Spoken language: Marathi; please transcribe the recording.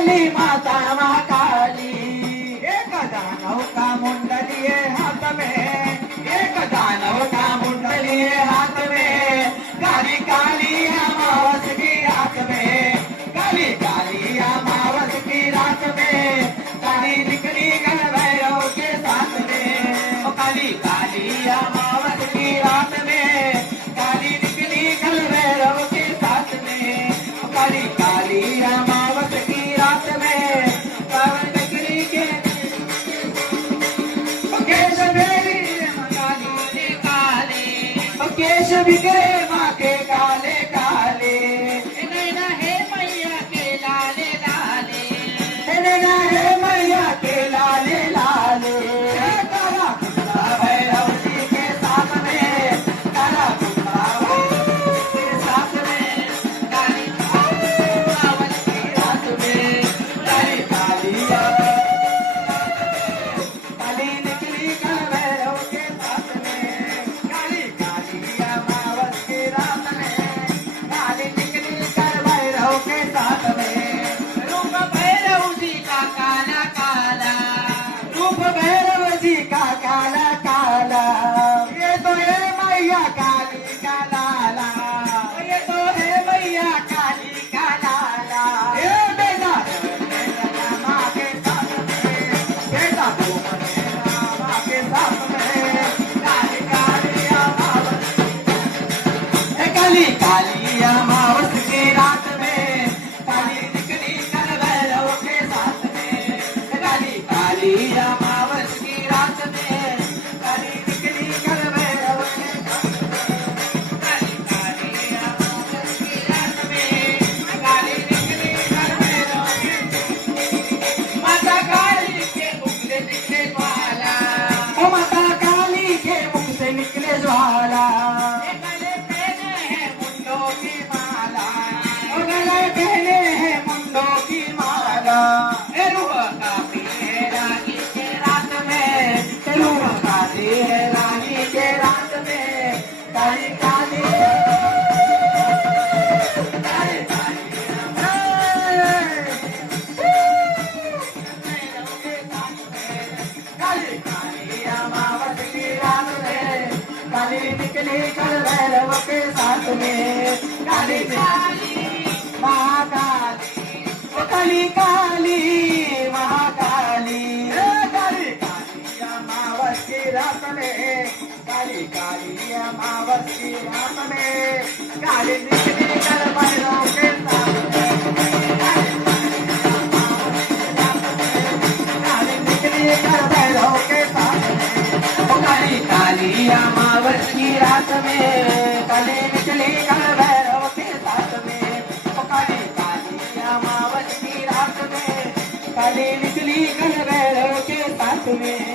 गेली माता महाकाली। एक दानव का मुंडल ये हाथ में, एक दानव का मुंडल ये हाथ में, काली काली अमावस की रात में, काली काली अमावस की रात में, काली निकली गण भैरव के साथ में। ओ काली काली अमावस की रात में, काली निकली गण भैरव के साथ में। ओ काली काली अमावस की रात में, काली निकली के केश मेरी काली के काले, ओ केश बिखरे माँ के काले काले। नैना है मैया के लाले लाले, नैना है मैया के लाले लाले। काला कुत्ता भैरव जी के साथ में, काला कुत्ता भैरव जी के साथ में, काली काली अमावस की रात में, काली काली काली निकली गण भैरव के साथ में, काली काली अमावस की रात में, काली निकली गण भैरव के साथ में। रूप भैरव जी का काला काला, रूप भैरव जी का काला काला। ये तो है मैया काली का लाला, ये तो है मैया काली का लाला। ये बेटा मेरा माँ के साथ में, बेटा तू मेरा माँ के साथ में, काली काली अमावस, काली काली अमावस की रात में, काली निकली गण भैरव के साथ में, काली काली अमावस की रात में, काली निकली गण भैरव के साथ में, काली काली अमावस की रात में, काली निकली गण भैरव के। माता काली के मुख से निकले ज्वाला, ओ माता काली के मुख से निकले ज्वाला। गले पहने हैं मुंडों की माला, और गले पहने हैं मुंडों की माला। ए रूप काफी है रानी के रात में, रूप काली है रानी के रात में, काली काली काली काली काली काली अमावस की रात में, काली निकली गण भैरव के साथ में, काली काली महाकाली, ओ काली काली महाकाली। काली काली अमावस की रात में, काली काली अमावस की रात में, काली निकली गण भैरव के साथ में, काली निकली गण भैरव के साथ में। ओ काली काली अमावस की रात में, काली निकली गण भैरव के साथ में। ओ काली काली अमावस की रात में, काली निकली गण भैरव के साथ में।